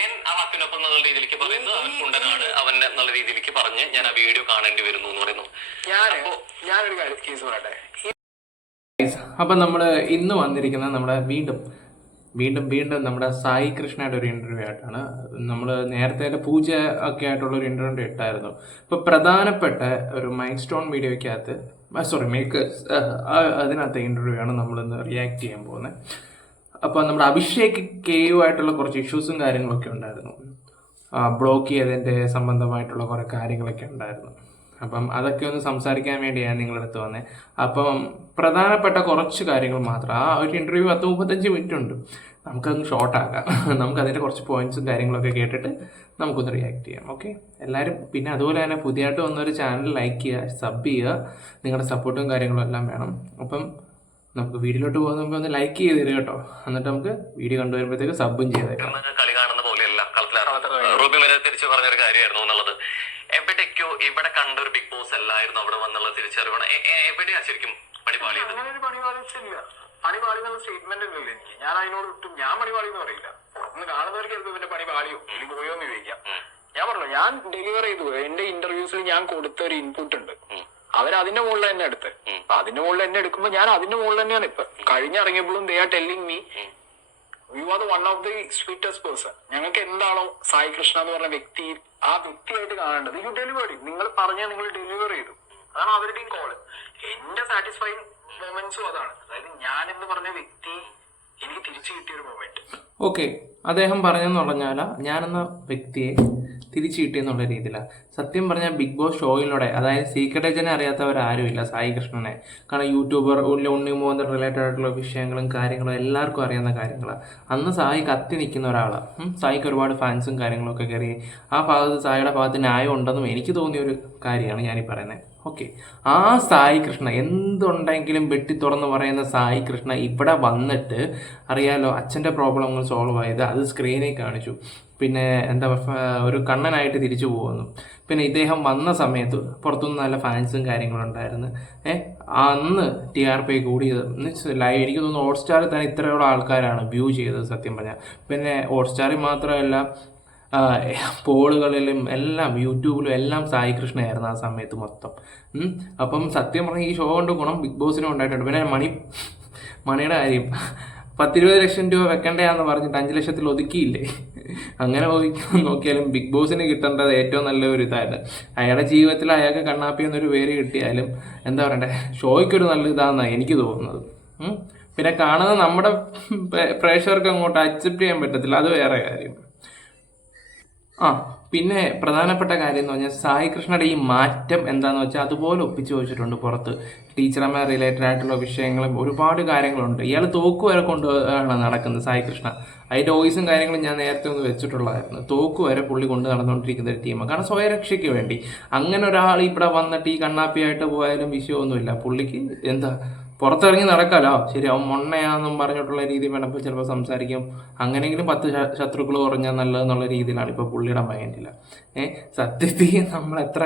ഞാൻ ആ വാക്കിനൊപ്പം രീതിയിലേക്ക് പറയുന്നത് അവൻ കുണ്ടനാണ് അവൻ എന്നുള്ള രീതിയിലേക്ക് പറഞ്ഞ് ഞാൻ ആ വീഡിയോ കാണേണ്ടി വരുന്നു എന്ന് പറയുന്നു. ഞാൻ ഞാനൊരു കാര്യം കേസ് പറയട്ടെ. അപ്പം നമ്മൾ ഇന്ന് വന്നിരിക്കുന്നത് നമ്മുടെ വീണ്ടും വീണ്ടും വീണ്ടും നമ്മുടെ സായി കൃഷ്ണയുടെ ഒരു ഇന്റർവ്യൂ ആയിട്ടാണ്. നമ്മൾ നേരത്തെ പൂജ ഒക്കെ ആയിട്ടുള്ള ഒരു ഇന്റർവ്യൂ ഇട്ടായിരുന്നു. ഇപ്പോൾ പ്രധാനപ്പെട്ട ഒരു മൈൽ സ്റ്റോൺ വീഡിയോയ്ക്കകത്ത് സോറി മേക്ക് അതിനകത്തെ ഇന്റർവ്യൂ ആണ് നമ്മൾ ഇന്ന് റിയാക്ട് ചെയ്യാൻ പോകുന്നത്. അപ്പോൾ നമ്മുടെ അഭിഷേക് കെയു ആയിട്ടുള്ള കുറച്ച് ഇഷ്യൂസും കാര്യങ്ങളൊക്കെ ഉണ്ടായിരുന്നു. ബ്ലോക്ക് ചെയ്തതിന്റെ സംബന്ധമായിട്ടുള്ള കുറേ കാര്യങ്ങളൊക്കെ ഉണ്ടായിരുന്നു. അപ്പം അതൊക്കെ ഒന്ന് സംസാരിക്കാൻ വേണ്ടിയാണ് നിങ്ങളുടെ അടുത്ത് വന്നത് അപ്പം പ്രധാനപ്പെട്ട കുറച്ച് കാര്യങ്ങൾ മാത്രം. ആ ഒരു ഇന്റർവ്യൂ പത്ത് മുപ്പത്തഞ്ച് മിനിറ്റ് ഉണ്ട്. നമുക്കത് ഷോർട്ട് ആക്കാം. നമുക്ക് അതിന്റെ കുറച്ച് പോയിന്റ്സും കാര്യങ്ങളൊക്കെ കേട്ടിട്ട് നമുക്കൊന്ന് റിയാക്ട് ചെയ്യാം. ഓക്കെ എല്ലാവരും പിന്നെ അതുപോലെ തന്നെ പുതിയതായിട്ട് വന്നൊരു ചാനൽ ലൈക്ക് ചെയ്യുക സബ് ചെയ്യുക. നിങ്ങളുടെ സപ്പോർട്ടും കാര്യങ്ങളും എല്ലാം വേണം. അപ്പം നമുക്ക് വീഡിയോയിലോട്ട് പോകുന്ന നമുക്ക് ഒന്ന് ലൈക്ക് ചെയ്ത് തരിക കേട്ടോ. എന്നിട്ട് നമുക്ക് വീഡിയോ കണ്ടുവരുമ്പോഴത്തേക്ക് സബും ചെയ്തേക്കാം കളി കാണുന്ന പോലെയല്ല. റൂബി വരെ തിരിച്ചു പറഞ്ഞൊരു കാര്യമായിരുന്നു എന്നുള്ളത്. എവിടേക്കോ ഇവിടെ കണ്ട ഒരു ബിഗ് ബോസ് അല്ലായിരുന്നു അവിടെ വന്നുള്ള തിരിച്ചറിവണം എവിടെയാ ശരിക്കും പണിപാളി അങ്ങനെ ഒരു പണിപാളിച്ചില്ല പണിപാളി എന്നുള്ള സ്റ്റേറ്റ്മെന്റ് ഒന്നുമില്ല എനിക്ക്. ഞാൻ അതിനോട് ഒട്ടും ഞാൻ പണിപാളി എന്ന് പറയില്ല. ഒന്ന് കാണുന്നവർക്ക് ചിലപ്പോൾ പിന്നെ പണിപാളിയോ ഇനി പോയോ എന്ന് ചോദിക്കാം. ഞാൻ പറഞ്ഞു ഞാൻ ഡെലിവർ ചെയ്തു. എന്റെ ഇന്റർവ്യൂസിൽ ഞാൻ കൊടുത്ത ഒരു ഇൻപുട്ട് ഉണ്ട്. അവർ അതിന്റെ മുകളിൽ തന്നെ എടുത്ത്. അപ്പൊ അതിന്റെ മുകളിൽ തന്നെ എടുക്കുമ്പോ ഞാൻ അതിന്റെ മുകളിൽ തന്നെയാണ് ഇപ്പൊ. കഴിഞ്ഞിറങ്ങിയപ്പോഴും they are telling me you are the one of the sweetest person ഞങ്ങൾക്ക് എന്താണോ സായി കൃഷ്ണ എന്ന് പറഞ്ഞ വ്യക്തി ആ വ്യക്തിയായിട്ട് കാണേണ്ടത് യു ഡെലിവറി നിങ്ങൾ പറഞ്ഞാൽ നിങ്ങൾ ഡെലിവർ ചെയ്തു. അതാണ് അവരുടെയും കോൾ എന്റെ സാറ്റിസ്ഫൈങ് മൊമെന്റ്സും അതാണ്. അതായത് ഞാൻ എന്ന് പറഞ്ഞ വ്യക്തി എനിക്ക് തിരിച്ചു കിട്ടിയ ഒരു മൊമെന്റ് ഓക്കെ അദ്ദേഹം പറഞ്ഞെന്ന് പറഞ്ഞാൽ ഞാനെന്ന വ്യക്തിയെ തിരിച്ചു കിട്ടിയെന്നുള്ള രീതിയിലാണ് സത്യം പറഞ്ഞാൽ ബിഗ് ബോസ് ഷോയിലൂടെ അതായത് സീക്രട്ട് ഏജനെ അറിയാത്തവരാരുമില്ല സായി കൃഷ്ണനെ. കാരണം യൂട്യൂബർ ഉണ്ണി മോഹൻ റിലേറ്റഡ് ആയിട്ടുള്ള വിഷയങ്ങളും കാര്യങ്ങളും എല്ലാവർക്കും അറിയാവുന്ന കാര്യങ്ങളാണ് അന്ന് സായി കത്തി നിൽക്കുന്ന ഒരാളാണ് സായിക്ക് ഒരുപാട് ഫാൻസും കാര്യങ്ങളൊക്കെ കയറി. ആ ഭാഗത്ത് സായിയുടെ ഭാഗത്ത് ന്യായം ഉണ്ടെന്നും എനിക്ക് തോന്നിയ ഒരു കാര്യമാണ് ഞാനീ പറയുന്നത് ഓക്കെ. ആ സായി കൃഷ്ണ എന്തുണ്ടെങ്കിലും വെട്ടി തുറന്ന് പറയുന്ന സായി കൃഷ്ണ ഇവിടെ വന്നിട്ട് അറിയാലോ അച്ഛന്റെ പ്രോബ്ലങ്ങൾ സോൾവ് ആയത് അത് സ്ക്രീനിൽ കാണിച്ചു. പിന്നെ എന്താ ഒരു കണ്ണനായിട്ട് തിരിച്ചു പോകുന്നു. പിന്നെ ഇദ്ദേഹം വന്ന സമയത്ത് പുറത്തുനിന്ന് നല്ല ഫാൻസും കാര്യങ്ങളും ഉണ്ടായിരുന്നു. ഏഹ് അന്ന് ടി ആർ പി കൂടിയത് ലൈവ് എനിക്ക് തോന്നുന്നു ഹോട്ട്സ്റ്റാറിൽ തന്നെ ഇത്രയോളം ആൾക്കാരാണ് വ്യൂ ചെയ്തത് സത്യം പറഞ്ഞാൽ പിന്നെ ഹോട്ട്സ്റ്റാറിൽ മാത്രമല്ല പോളുകളിലും എല്ലാം യൂട്യൂബിലും എല്ലാം സായി കൃഷ്ണയായിരുന്നു ആ സമയത്ത് മൊത്തം. അപ്പം സത്യം പറഞ്ഞാൽ ഈ ഷോ കൊണ്ട് ഗുണം ബിഗ് ബോസിനും ഉണ്ടായിട്ടുണ്ട്. പിന്നെ മണി മണിയുടെ കാര്യം. പത്തിരുപത് ലക്ഷം രൂപ വെക്കണ്ടയാന്ന് പറഞ്ഞിട്ട് അഞ്ച് ലക്ഷത്തിൽ ഒതുക്കിയില്ലേ? അങ്ങനെ നോക്കി- നോക്കിയാലും ബിഗ് ബോസിന് കിട്ടേണ്ടത് ഏറ്റവും നല്ല ഒരു ഇതായിട്ട് അയാളുടെ ജീവിതത്തിൽ അയാൾക്ക് കണ്ണാപ്പി എന്നൊരു പേര് കിട്ടിയാലും എന്താ പറയണ്ടേ? ഷോയ്ക്കൊരു നല്ല ഇതാണെന്നാണ് എനിക്ക് തോന്നുന്നത്. പിന്നെ കാണുന്ന നമ്മുടെ പ്രേ- പ്രേക്ഷകർക്ക് അങ്ങോട്ട് അക്സെപ്റ്റ് ചെയ്യാൻ പറ്റത്തില്ല. അത് വേറെ കാര്യം. ആ. പിന്നെ പ്രധാനപ്പെട്ട കാര്യം എന്ന് പറഞ്ഞാൽ സായി കൃഷ്ണയുടെ ഈ മാറ്റം എന്താന്ന് വെച്ചാൽ അതുപോലെ ഒപ്പിച്ചു വെച്ചിട്ടുണ്ട് പുറത്ത്. ടീച്ചർമാർ റിലേറ്റഡ് ആയിട്ടുള്ള വിഷയങ്ങളും ഒരുപാട് കാര്യങ്ങളുണ്ട്. ഇയാൾ തോക്ക് വരെ കൊണ്ട് നടക്കുന്നത് സായി കൃഷ്ണ. അതിന്റെ വോയിസും കാര്യങ്ങളും ഞാൻ നേരത്തെ ഒന്ന് വെച്ചിട്ടുള്ളതായിരുന്നു. തോക്ക് വരെ പുള്ളി കൊണ്ട് നടന്നുകൊണ്ടിരിക്കുന്ന ഒരു ടീമാണ് കാരണം സ്വയരക്ഷയ്ക്ക് വേണ്ടി. അങ്ങനെ ഒരാൾ ഇവിടെ വന്നിട്ട് ഈ കണ്ണാപ്പിയായിട്ട് പോയാലും വിഷയമൊന്നുമില്ല. പുള്ളിക്ക് എന്താ പുറത്തിറങ്ങി നടക്കാലോ? ശരി അവൻ മൊണ്ണയാന്നും പറഞ്ഞിട്ടുള്ള രീതിയിൽ വേണപ്പോൾ ചിലപ്പോൾ സംസാരിക്കും. അങ്ങനെയെങ്കിലും പത്ത് ശത്രുക്കൾ കുറഞ്ഞാൽ നല്ലതെന്നുള്ള രീതിയിലാണ് ഇപ്പോൾ പുള്ളിയുടെ മൈൻഡിൽ ഏ സത്യത്തിൽ നമ്മൾ എത്ര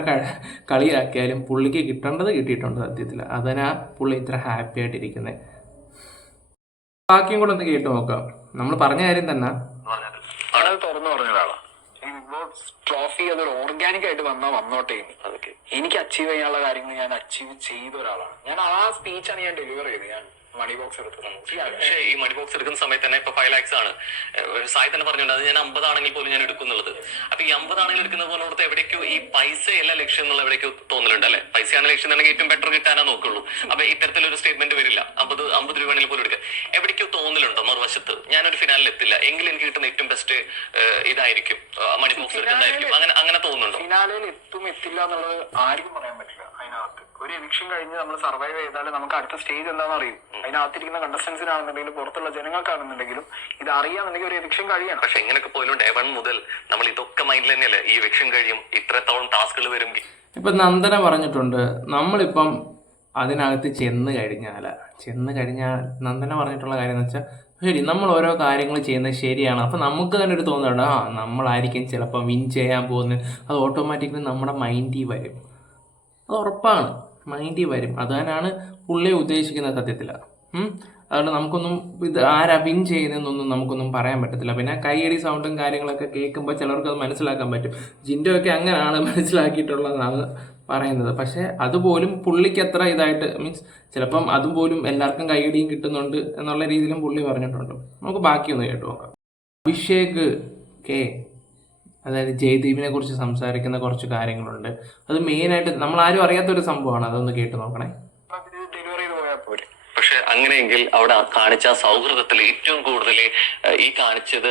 കളിയാക്കിയാലും പുള്ളിക്ക് കിട്ടേണ്ടത് കിട്ടിയിട്ടുണ്ട് സത്യത്തിൽ അതിനാ പുള്ളി ഇത്ര ഹാപ്പി ആയിട്ടിരിക്കുന്നത് ബാക്കിയും കൂടെ ഒന്ന് കേട്ട് നോക്കാം. നമ്മൾ പറഞ്ഞ കാര്യം തന്നെ. തുറന്നു പറഞ്ഞ ഒരാളാണ് ട്രോഫി അതൊരു ഓർഗാനിക് ആയിട്ട് വന്നാൽ വന്നോട്ടെ. എനിക്ക് അച്ചീവ് ചെയ്യാനുള്ള കാര്യങ്ങൾ ഞാൻ അച്ചീവ് ചെയ്ത ഒരാളാണ്. ഞാൻ ആ സ്പീച്ചാണ് ഞാൻ ഡെലിവർ ചെയ്തത്. ഞാൻ മണി ബോക്സ് എടുത്തത്. പക്ഷേ ഈ മണി ബോക്സ് എടുക്കുന്ന സമയത്ത് തന്നെ ഇപ്പൊ ഫൈവ് ലാക്സ് ആണ്. സായി തന്നെ പറഞ്ഞിട്ടുണ്ട് അത് ഞാൻ അമ്പതാണെങ്കിൽ പോലും ഞാൻ എടുക്കുന്നുള്ളത് അപ്പൊ ഈ അമ്പതാണെങ്കിൽ എടുക്കുന്ന പോലെ എവിടേക്കോ ഈ പൈസയല്ല ലക്ഷ്യം എന്നുള്ള എവിടേക്കോ തോന്നലുണ്ട് അല്ലെ? പൈസയാണ് ലക്ഷ്യം തന്നെ ഏറ്റവും ബെറ്റർ കിട്ടാനാ നോക്കുള്ളൂ. അപ്പൊ ഇത്തരത്തിലൊരു സ്റ്റേറ്റ്മെന്റ് വരില്ല. അമ്പത് അമ്പത് രൂപയാണെങ്കിൽ പോലും എടുക്കുക. എവിടേക്കോ മറുവശത്ത്. ഞാനൊരു ഫിനാലിൽ എത്തില്ല. എങ്കിൽ എനിക്ക് കിട്ടുന്ന ഏറ്റവും ബെസ്റ്റ് ഇതായിരിക്കും. മണി ബോക്സ് എടുക്കുന്നതായിരിക്കും അങ്ങനെ അങ്ങനെ തോന്നുന്നുണ്ടോ? ഫിനാലയിൽ എത്തും എത്തില്ല എന്നുള്ളത് ആർക്കും പറയാൻ പറ്റില്ല. അതിനകത്ത്. ഒരു എവിക്ഷൻ കഴിഞ്ഞ് നമ്മൾ സർവൈവ് ചെയ്താൽ നമുക്ക് അടുത്ത സ്റ്റേജ് എന്താണെന്ന് അറിയും. അതിനകത്തിരിക്കുന്ന കണ്ടസ്റ്റൻസിനാണെന്നുണ്ടെങ്കിലും പുറത്തുള്ള ജനങ്ങൾക്കാണെന്നുണ്ടെങ്കിലും ഇത് അറിയാന്നുണ്ടെങ്കിൽ ഒരു എവിക്ഷൻ കഴിയണം. പക്ഷെ എങ്ങനെയൊക്കെ പോലും ഡേ വൺ മുതൽ നമ്മൾ ഇതൊക്കെ മൈൻഡിൽ തന്നെയല്ലേ? ഈ എവിക്ഷൻ കഴിയും ഇത്രത്തോളം ടാസ്കുകൾ വരും. ഇപ്പം നന്ദന പറഞ്ഞിട്ടുണ്ട്. നമ്മളിപ്പം അതിനകത്ത് ചെന്ന് കഴിഞ്ഞാൽ ചെന്ന് കഴിഞ്ഞാൽ നന്ദന പറഞ്ഞിട്ടുള്ള കാര്യം എന്ന് വെച്ചാൽ ശരി നമ്മൾ ഓരോ കാര്യങ്ങൾ ചെയ്യുന്നത് ശരിയാണ്. അപ്പം നമുക്ക് തന്നെ ഒരു തോന്നുന്നുണ്ട് ആ നമ്മളായിരിക്കും ചിലപ്പോൾ വിൻ ചെയ്യാൻ പോകുന്നത്. അത് ഓട്ടോമാറ്റിക്കലി നമ്മുടെ മൈൻഡിൽ വരും. അത് ഉറപ്പാണ്. മൈൻഡിൽ വരും. അത് തന്നെയാണ് പുള്ളി ഉദ്ദേശിക്കുന്ന സത്യത്തിൽ അതുകൊണ്ട് നമുക്കൊന്നും ഇത് ആരാ വിൻ ചെയ്യുന്നതെന്നൊന്നും നമുക്കൊന്നും പറയാൻ പറ്റത്തില്ല. പിന്നെ കൈയടി സൗണ്ടും കാര്യങ്ങളൊക്കെ കേൾക്കുമ്പോൾ ചിലർക്ക് അത് മനസ്സിലാക്കാൻ പറ്റും. ജിൻഡോ ഒക്കെ അങ്ങനെയാണ് മനസ്സിലാക്കിയിട്ടുള്ളതെന്നാണ് പറയുന്നത്. പക്ഷേ അതുപോലും പുള്ളിക്ക് അത്ര ഇതായിട്ട് മീൻസ് ചിലപ്പം അതുപോലും എല്ലാവർക്കും കൈയടിയും കിട്ടുന്നുണ്ട് എന്നുള്ള രീതിയിലും പുള്ളി പറഞ്ഞിട്ടുണ്ട്. നമുക്ക് ബാക്കിയൊന്ന് കേട്ടു നോക്കാം. അഭിഷേക് കെ അതായത് ജയദീപിനെ കുറിച്ച് സംസാരിക്കുന്ന കുറച്ച് കാര്യങ്ങളുണ്ട്. അത് മെയിനായിട്ട് നമ്മൾ ആരും അറിയാത്തൊരു സംഭവമാണ്. അതൊന്ന് കേട്ട് നോക്കണേ. അങ്ങനെയെങ്കിൽ അവിടെ കാണിച്ച സൗഹൃദത്തിൽ ഏറ്റവും കൂടുതൽ ഈ കാണിച്ചത്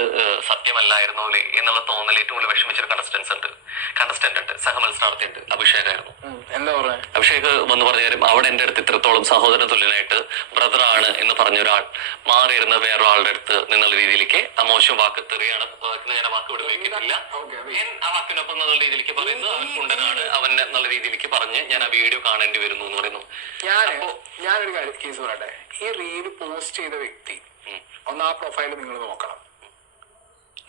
സത്യമല്ലായിരുന്നു എന്നുള്ള തോന്നൽ ഏറ്റവും കൂടുതൽ വിഷമിച്ചൊരു കണ്ടസ്റ്റൻസ് ഉണ്ട്. കണ്ടസ്റ്റന്റ് ഉണ്ട്. സഹമത്സരാർത്ഥി ഉണ്ട് അഭിഷേകായിരുന്നു എന്താ പറയാ? അഭിഷേക് വന്ന് പറഞ്ഞാലും അവിടെ എന്റെ അടുത്ത് ഇത്രത്തോളം സഹോദര തുല്യനായിട്ട് ബ്രദറാണ് ആണ് എന്ന് പറഞ്ഞ ഒരാൾ മാറിയിരുന്ന വേറൊരാളുടെ അടുത്ത് നിന്നുള്ള രീതിയിലേക്ക് ആ മോശം വാക്ക് തെറിയാണ് ഞാൻ ആ വാക്ക് ഇവിടെ ഉപയോഗിക്കുന്നില്ല ഓക്കെ ഞാൻ ആ വാക്കിനൊപ്പം എന്നുള്ള രീതിയിലേക്ക് പറയുന്നത് അവൻ കുണ്ടനാണ് അവൻ എന്നുള്ള രീതിയിലേക്ക് പറഞ്ഞ് ഞാൻ ആ വീഡിയോ കാണേണ്ടി വരുന്നു എന്ന് പറയുന്നു. ഞാൻ ഞാനൊരു കാര്യം കേസ് പറയട്ടെ. ഈ റീൽ പോസ്റ്റ് ചെയ്ത വ്യക്തി. ഒന്ന് ആ പ്രൊഫൈൽ നിങ്ങൾ നോക്കണം.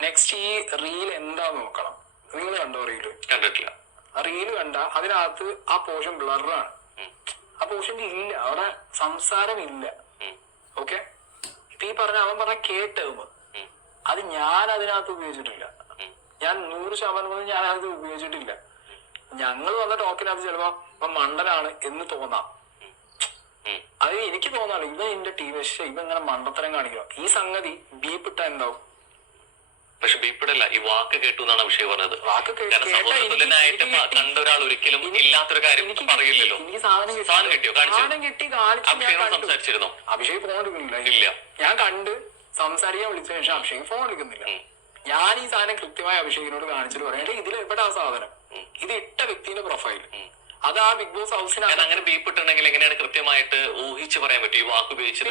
നെക്സ്റ്റ് ഈ റീൽ എന്താ നോക്കണം? നിങ്ങൾ കണ്ടോ റീൽ കണ്ടിട്ടില്ല. റീൽ കണ്ട അതിനകത്ത് ആ പോർഷൻ ബ്ലറാണ്. ആ പോർഷൻ ഇല്ല അവിടെ സംസാരം ഇല്ല. ഓക്കെ ഇപ്പൊ ഈ പറഞ്ഞ അവൻ പറഞ്ഞ കേ ടേം അത് ഞാൻ അതിനകത്ത് ഉപയോഗിച്ചിട്ടില്ല. ഞാൻ നൂറ് ശതമാനം ഞാൻ അതിനകത്ത് ഉപയോഗിച്ചിട്ടില്ല. ഞങ്ങൾ വന്ന ടോക്കിനകത്ത് ചിലപ്പോ മണ്ടനാണ് എന്ന് തോന്നാം. അത് എനിക്ക് തോന്നാണ് ഇവൻ എന്റെ ടീം പക്ഷെ ഇവ ഇങ്ങനെ മണ്ടത്തരം കാണിക്കുക ഈ സംഗതി ബീപ്പ് ഇട്ടാ എന്താവും? പക്ഷെ ബീപ്പിടല്ല ഈ വാക്ക് കേട്ടു എന്നാണ് വിഷയം പറഞ്ഞത്. കാരണം സഹോദരനായിട്ട് കണ്ട ഒരാൾ ഒരിക്കലും ഇല്ലാത്തൊരു കാര്യം പറയില്ലല്ലോ. സംസാരിച്ചിരുന്നു സാധനം കിട്ടിയോ? കാണിച്ചു? അഭിഷേക് കണ്ടു. സംസാരിച്ചിരുന്നോ? അഭിഷേക് ഫോൺ എടുക്കുന്നില്ല. ഇല്ല. ഞാൻ കണ്ട് സംസാരിക്കാൻ വിളിച്ച ശേഷം അഭിഷേക് ഫോൺ എടുക്കുന്നില്ല. ഞാൻ ഈ സാധനം കൃത്യമായി അഭിഷേകിനോട് കാണിച്ചിട്ട് പറയട്ടെ ഇതിൽ എവിടെ ആ സാധനം ഇത് ഇട്ട വ്യക്തിയുടെ പ്രൊഫൈൽ അത് ആ ബിഗ് ബോസ് ഹൗസിന് അങ്ങനെ ബീപ്പിട്ടുണ്ടെങ്കിൽ എങ്ങനെയാണ് കൃത്യമായിട്ട് ഊഹിച്ച് പറയാൻ പറ്റും? ഈ വാക്ക് ഉപയോഗിച്ചത്?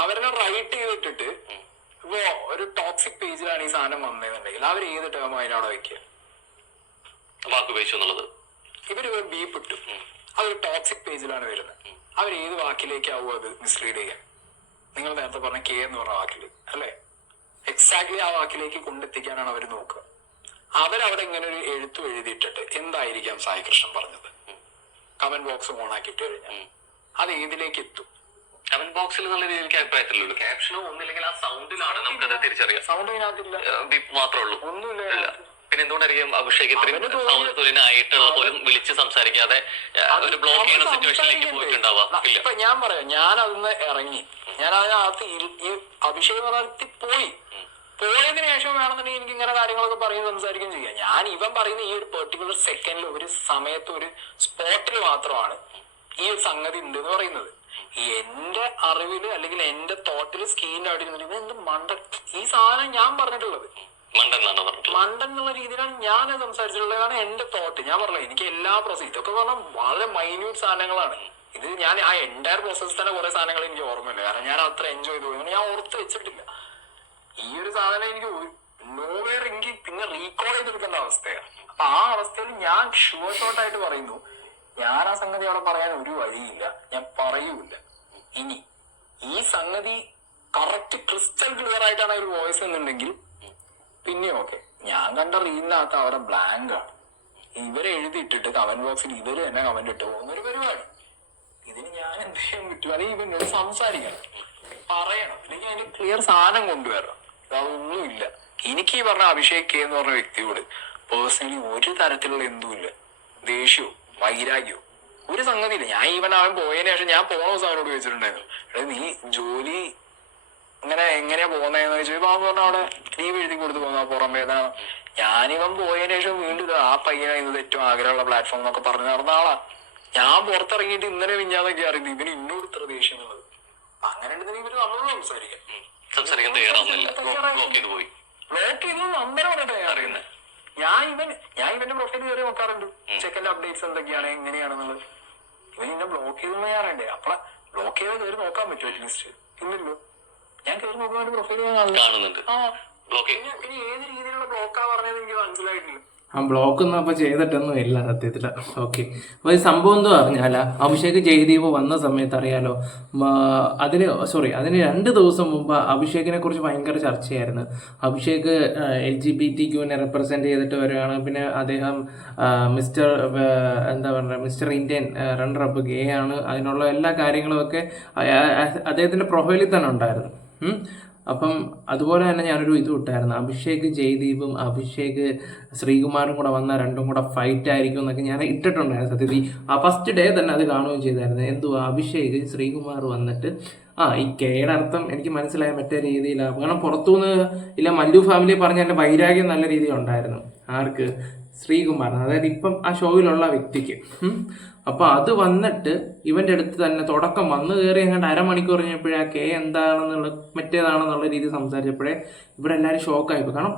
അവരെ റൈറ്റ് ചെയ്തിട്ടിട്ട് ഇപ്പോ ഒരു ടോക്സിക് പേജിലാണ് ഈ സാധനം വന്നതെന്നുണ്ടെങ്കിൽ അവർ ഏത് ടേം അതിനവിടെ വെക്കുക? വാക്ക് ഉപയോഗിച്ചു എന്നുള്ളത്. ഇവർ ബീപ്പിട്ടു അതൊരു ടോക്സിക് പേജിലാണ് വരുന്നത്. അവർ ഏത് വാക്കിലേക്കാവും അത് മിസ്ലീഡ് ചെയ്യാൻ നിങ്ങൾ നേരത്തെ പറഞ്ഞ കെ എന്ന് പറഞ്ഞ വാക്കിൽ അല്ലേ? എക്സാക്ട്ലി ആ വാക്കിലേക്ക് കൊണ്ടെത്തിക്കാനാണ് അവർ നോക്കുക. അവരവിടെ ഇങ്ങനെ ഒരു എഴുത്തു എഴുതിയിട്ടിട്ട് എന്തായിരിക്കാം സായി കൃഷ്ണൻ പറഞ്ഞത്? കമന്റ് ബോക്സ് ഓൺ ആക്കിയിട്ട് കഴിഞ്ഞാൽ. അത് ഏതിലേക്ക് എത്തും. കമന്റ് ബോക്സിൽ നല്ല രീതിയിൽ എനിക്ക് അഭിപ്രായത്തിലുള്ളൂ ക്യാപ്ഷനോ ഒന്നില്ലെങ്കിൽ ആ സൗണ്ടിലാണ് നമുക്കത് തിരിച്ചറിയാം. സൗണ്ട് മാത്രമേ ഉള്ളൂ. ഒന്നുമില്ല പിന്നെ എന്തുകൊണ്ടായിരിക്കും അഭിഷേക് ഇത്രയും സൗന്ദര്യനായിട്ടുള്ള പോലും വിളിച്ച് സംസാരിക്കാതെ ഒരു ബ്ലോക്ക് ചെയ്യുന്ന സിറ്റുവേഷനിലേക്ക്? പോയിട്ടുണ്ടാവുക ഞാൻ പറയാം ഞാൻ അതിന്ന് ഇറങ്ങി ഞാൻ അതിനകത്ത് ഈ അഭിഷേക് പോയി. പോയതിനു ശേഷം വേണമെന്നുണ്ടെങ്കിൽ എനിക്ക് ഇങ്ങനെ കാര്യങ്ങളൊക്കെ പറയും സംസാരിക്കുകയും ചെയ്യാം. ഞാൻ ഇവൻ പറയുന്ന ഈ ഒരു പെർട്ടിക്കുലർ സെക്കൻഡിൽ ഒരു സമയത്ത് ഒരു സ്പോട്ടിൽ മാത്രമാണ് ഈ ഒരു സംഗതി ഉണ്ട് എന്ന് പറയുന്നത്. എന്റെ അറിവിൽ അല്ലെങ്കിൽ എന്റെ തോട്ടിൽ സ്കീനിന്റെ അവിടെ ഇരുന്നിട്ട് എന്ത് മണ്ട ഈ സാധനം ഞാൻ പറഞ്ഞിട്ടുള്ളത്. മണ്ടൻ എന്നുള്ള രീതിയിലാണ് ഞാൻ സംസാരിച്ചിട്ടുള്ളതാണ് എന്റെ തോട്ട് ഞാൻ പറഞ്ഞത് എനിക്ക് എല്ലാ പ്രോസസ് ഇതൊക്കെ പറഞ്ഞാൽ വളരെ മൈന്യൂട്ട് സാധനങ്ങളാണ്. ഇത് ഞാൻ ആ എന്റയർ പ്രോസസ് തന്നെ കുറെ സാധനങ്ങൾ എനിക്ക് ഓർമ്മയില്ല കാരണം ഞാൻ അത്ര എൻജോയ് ചെയ്തു. ഞാൻ ഓർത്ത് വെച്ചിട്ടില്ല. ഈ ഒരു സാധനം എനിക്ക് നോവേർ എനിക്ക് പിന്നെ റീകോൾ ചെയ്തെടുക്കേണ്ട അവസ്ഥയാണ്. അപ്പൊ ആ അവസ്ഥയിൽ ഞാൻ ഷുവർ ഷോട്ടായിട്ട് പറയുന്നു ഞാൻ ആ സംഗതി അവിടെ പറയാൻ ഒരു വഴിയില്ല. ഞാൻ പറയൂല ഇനി ഈ സംഗതി കറക്റ്റ് ക്രിസ്റ്റൽ ക്ലിയർ ആയിട്ടാണ് ഒരു വോയിസ് എന്നുണ്ടെങ്കിൽ പിന്നെ ഓക്കെ ഞാൻ കണ്ട റീലിനകത്ത് അവരെ ബ്ലാങ്ക് ആണ്. ഇവരെ എഴുതിയിട്ടിട്ട് കമന്റ് ബോക്സിൽ ഇവർ തന്നെ കമന്റ് ഇട്ട് പോകുന്നൊരു പരിപാടി. ഇതിന് ഞാൻ എന്ത് ചെയ്യാൻ പറ്റും? അല്ലെങ്കിൽ ഇവനോട് സംസാരിക്കണം. പറയണം. അല്ലെങ്കിൽ അതിന്റെ ക്ലിയർ സാധനം കൊണ്ടുവരണം. അതൊന്നുമില്ല എനിക്ക് ഈ പറഞ്ഞ അഭിഷേക് കെ എന്ന് പറഞ്ഞ വ്യക്തിയോട് പേഴ്സണലി ഒരു തരത്തിലുള്ള എന്തുമില്ല. ദേഷ്യവും വൈരാഗ്യവും ഒരു സംഗതിയില്ല. ഞാൻ ഈവൻ അവൻ പോയതിനു ശേഷം ഞാൻ പോണ ദിവസം അവനോട് ചോദിച്ചിട്ടുണ്ടായിരുന്നു. നീ ജോലി അങ്ങനെ എങ്ങനെയാ പോകുന്നതെന്ന് ചോദിച്ചു. അവൻ പറഞ്ഞ അവിടെ ലീവ് എഴുതി കൊടുത്തു പോകുന്ന പുറം വേദന. ഞാനിവൻ പോയതിനു ശേഷം വീണ്ടും ആ പയ്യനെ ഇത് ഏറ്റവും ആഗ്രഹമുള്ള പ്ലാറ്റ്ഫോം എന്നൊക്കെ പറഞ്ഞു നടന്ന ആളാ. ഞാൻ പുറത്തിറങ്ങിയിട്ട് ഇന്നലെ വിഞ്ഞാന്നൊക്കെ അറിയുന്നത് ഇവന് ഇന്നോട് ഇത്ര ദേഷ്യം എന്നുള്ളത്. അങ്ങനെ ഉണ്ടെങ്കിൽ ഇവർ നമ്മളോട് സംസാരിക്കാം. സംസാരിക്കാൻ തയ്യാറാവുന്നില്ല. ബ്ലോക്ക് ചെയ്ത് പോയി. ബ്ലോക്ക് ചെയ്ത് നമ്പർ പറഞ്ഞിട്ട് അറിയുന്നത് ഞാൻ ഇവൻ ഞാൻ ഇവന്റെ പ്രൊഫൈൽ കയറി നോക്കാറുണ്ട്. ചെക്കന്റെ അപ്ഡേറ്റ്സ് എന്തൊക്കെയാണ് എങ്ങനെയാണെന്നുള്ളത്. ഇവൻ ഇന്നെ ബ്ലോക്ക് ചെയ്തെന്ന് ഞാൻ അറിയണ്ടേ അപ്പൊ ബ്ലോക്ക് ചെയ്ത് കയറി നോക്കാൻ പറ്റുമോ അറ്റ്ലീസ്റ്റ് ഇല്ലല്ലോ. ഞാൻ കയറി നോക്കുമ്പോൾ പ്രൊഫൈൽ ഞാൻ കാണുന്നുണ്ട്. ആ. പിന്നെ ഏത് രീതിയിലുള്ള ബ്ലോക്കാ പറഞ്ഞത് എനിക്ക് മനസ്സിലായിട്ടില്ല. ആ ബ്ലോക്ക് ഒന്നും അപ്പോൾ ചെയ്തിട്ടൊന്നും ഇല്ല സത്യത്തിൽ ഓക്കെ അപ്പോൾ ഈ സംഭവം എന്തോ അറിഞ്ഞാല? അഭിഷേക് ജയദീപ് വന്ന സമയത്ത് അറിയാലോ അതിന് സോറി അതിന് രണ്ട് ദിവസം മുമ്പ് അഭിഷേകിനെ കുറിച്ച് ഭയങ്കര ചർച്ചയായിരുന്നു. Abhishek L G B T ക്യൂവിനെ represent ചെയ്തിട്ട് വരികയാണ്. പിന്നെ അദ്ദേഹം മിസ്റ്റർ എന്താ പറയുക mister Indian runner up gay ആണ്. അതിനുള്ള എല്ലാ കാര്യങ്ങളും ഒക്കെ അദ്ദേഹത്തിന്റെ പ്രൊഫൈലിൽ തന്നെ ഉണ്ടായിരുന്നു. അപ്പം അതുപോലെ തന്നെ ഞാനൊരു ഇത് വിട്ടായിരുന്നു അഭിഷേക് ജയ്ദീപും അഭിഷേക് ശ്രീകുമാറും കൂടെ വന്ന രണ്ടും കൂടെ ഫൈറ്റ് ആയിരിക്കും എന്നൊക്കെ ഞാൻ ഇട്ടിട്ടുണ്ടായിരുന്നു സത്യത്തിൽ. ആ ഫസ്റ്റ് ഡേ തന്നെ അത് കാണുകയും ചെയ്തായിരുന്നു. എന്തുവാ? അഭിഷേക് ശ്രീകുമാർ വന്നിട്ട് ആ ഈ കേയുടെ അർത്ഥം എനിക്ക് മനസ്സിലായ മറ്റേ രീതിയിലാണ്. കാരണം പുറത്തുനിന്ന് ഇല്ല മല്ലു ഫാമിലി പറഞ്ഞ എന്റെ വൈരാഗ്യം നല്ല രീതിയിൽ ഉണ്ടായിരുന്നു. ആർക്ക്? ശ്രീകുമാറിന്. അതായത് ഇപ്പം ആ ഷോയിലുള്ള വ്യക്തിക്ക്. ഉം. അപ്പൊ അത് വന്നിട്ട് ഇവന്റെ അടുത്ത് തന്നെ തുടക്കം വന്നു കയറി അങ്ങോട്ട് അരമണിക്കൂർ കഴിഞ്ഞപ്പോഴേ ആ കെ എന്താണെന്നുള്ള മറ്റേതാണെന്നുള്ള രീതി സംസാരിച്ചപ്പോഴേ ഇവിടെ എല്ലാവരും ഷോക്കായിപ്പോ കാരണം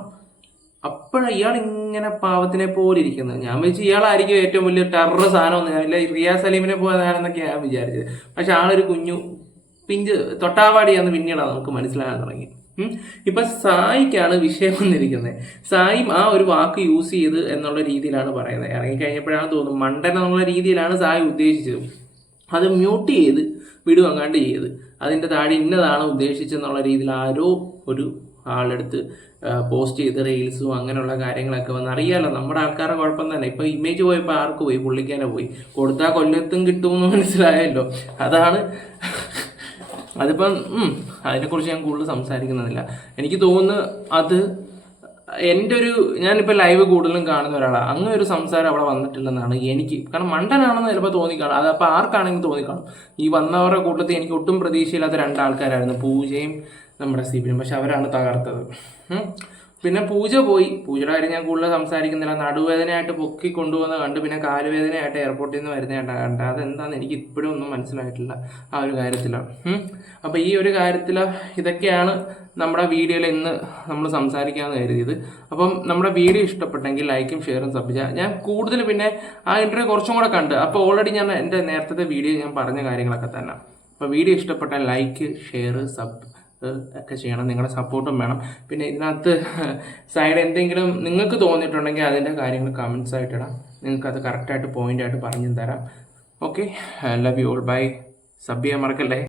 അപ്പോഴാണ് ഇയാൾ ഇങ്ങനെ പാവത്തിനെ പോലെ ഇരിക്കുന്നത് ഞാൻ വിചാരിച്ചു ഇയാളായിരിക്കും ഏറ്റവും വലിയ ടെറർ സാധനം ഒന്നും ഇല്ല റിയാസ് സലീമിനെ പോയതാണെന്നൊക്കെ ഞാൻ വിചാരിച്ചത് പക്ഷെ ആളൊരു കുഞ്ഞു പിഞ്ച് തൊട്ടാവാടിയാന്ന് പിന്നീടാണ് നമുക്ക് മനസ്സിലാകാൻ തുടങ്ങി. ഇപ്പൊ സായിക്കാണ് വിഷയം വന്നിരിക്കുന്നത് സായി ആ ഒരു വാക്ക് യൂസ് ചെയ്ത് എന്നുള്ള രീതിയിലാണ് പറയുന്നത് ഇറങ്ങി കഴിഞ്ഞപ്പോഴാണ് തോന്നുന്നത് മണ്ടൻ എന്നുള്ള രീതിയിലാണ് സായി ഉദ്ദേശിച്ചത്. അത് മ്യൂട്ട് ചെയ്ത് വിടുവങ്ങാണ്ട് ചെയ്ത്. അതിന്റെ താഴെ ഇന്നതാണ് ഉദ്ദേശിച്ചെന്നുള്ള രീതിയിൽ ആരോ ഒരു ആളെടുത്ത് പോസ്റ്റ് ചെയ്ത് റീൽസും അങ്ങനെയുള്ള കാര്യങ്ങളൊക്കെ വന്ന് അറിയാലോ നമ്മുടെ ആൾക്കാരുടെ കുഴപ്പം തന്നെ. ഇപ്പോൾ ഇമേജ് പോയപ്പോൾ ആർക്ക് പോയി? പുള്ളിക്കാനെ പോയി. കൊടുത്താൽ കൊല്ലത്തും കിട്ടുമെന്ന് മനസ്സിലായല്ലോ. അതാണ് അതിപ്പം അതിനെക്കുറിച്ച് ഞാൻ കൂടുതൽ സംസാരിക്കുന്നതില്ല. എനിക്ക് തോന്നുന്നു അത് എന്റെ ഒരു ഞാനിപ്പോൾ ലൈവ് കൂടുതലും കാണുന്ന ഒരാളാണ് അങ്ങനെ ഒരു സംസാരം അവിടെ വന്നിട്ടില്ലെന്നാണ് എനിക്ക് കാരണം മണ്ടനാണെന്ന് ചിലപ്പോൾ തോന്നിക്കാണും. അത് അപ്പോൾ ആർക്കാണെങ്കിലും തോന്നിക്കാണും. ഈ വന്നവരുടെ കൂട്ടത്തിൽ എനിക്ക് ഒട്ടും പ്രതീക്ഷയില്ലാത്ത രണ്ടാൾക്കാരായിരുന്നു. പൂജയും നമ്മുടെ സിബിനും. പക്ഷെ അവരാണ് തകർത്തത്. പിന്നെ പൂജ പോയി. പൂജയുടെ കാര്യം ഞാൻ കൂടുതൽ സംസാരിക്കുന്നില്ല. നടുവേദനയായിട്ട് പൊക്കി കൊണ്ടുവന്ന് കണ്ട് പിന്നെ കാലുവേദനയായിട്ട് എയർപോർട്ടിൽ നിന്ന് വരുന്ന കണ്ട കണ്ട. അതെന്താണെന്ന് എനിക്ക് ഇപ്പോഴും ഒന്നും മനസ്സിലായിട്ടില്ല. ആ ഒരു കാര്യത്തിൽ അപ്പോൾ ഈ ഒരു കാര്യത്തിൽ ഇതൊക്കെയാണ് നമ്മുടെ വീഡിയോയിൽ ഇന്ന് നമ്മൾ സംസാരിക്കാമെന്ന് കരുതിയത്. അപ്പം നമ്മുടെ വീഡിയോ ഇഷ്ടപ്പെട്ടെങ്കിൽ ലൈക്കും ഷെയറും സബ് ചെയ്യുക ഞാൻ കൂടുതൽ പിന്നെ ആ ഇന്റർവ്യൂ കുറച്ചും കൂടെ കണ്ട്. അപ്പോൾ ഓൾറെഡി ഞാൻ എന്റെ നേരത്തെ വീഡിയോ ഞാൻ പറഞ്ഞ കാര്യങ്ങളൊക്കെ തന്നെ. അപ്പോൾ വീഡിയോ ഇഷ്ടപ്പെട്ടാൽ ലൈക്ക് ഷെയർ സബ് ഒക്കെ ചെയ്യണം നിങ്ങളുടെ സപ്പോർട്ടും വേണം. പിന്നെ ഇതിനകത്ത് സൈഡ് എന്തെങ്കിലും നിങ്ങൾക്ക് തോന്നിയിട്ടുണ്ടെങ്കിൽ അതിന്റെ കാര്യങ്ങൾ കമൻസ് ആയിട്ട് ഇടാം. നിങ്ങൾക്ക് അത് കറക്റ്റായിട്ട് പോയിന്റായിട്ട് പറഞ്ഞു തരാം. Okay love you all bye sub ചെയ്യാൻ മറക്കല്ലേ?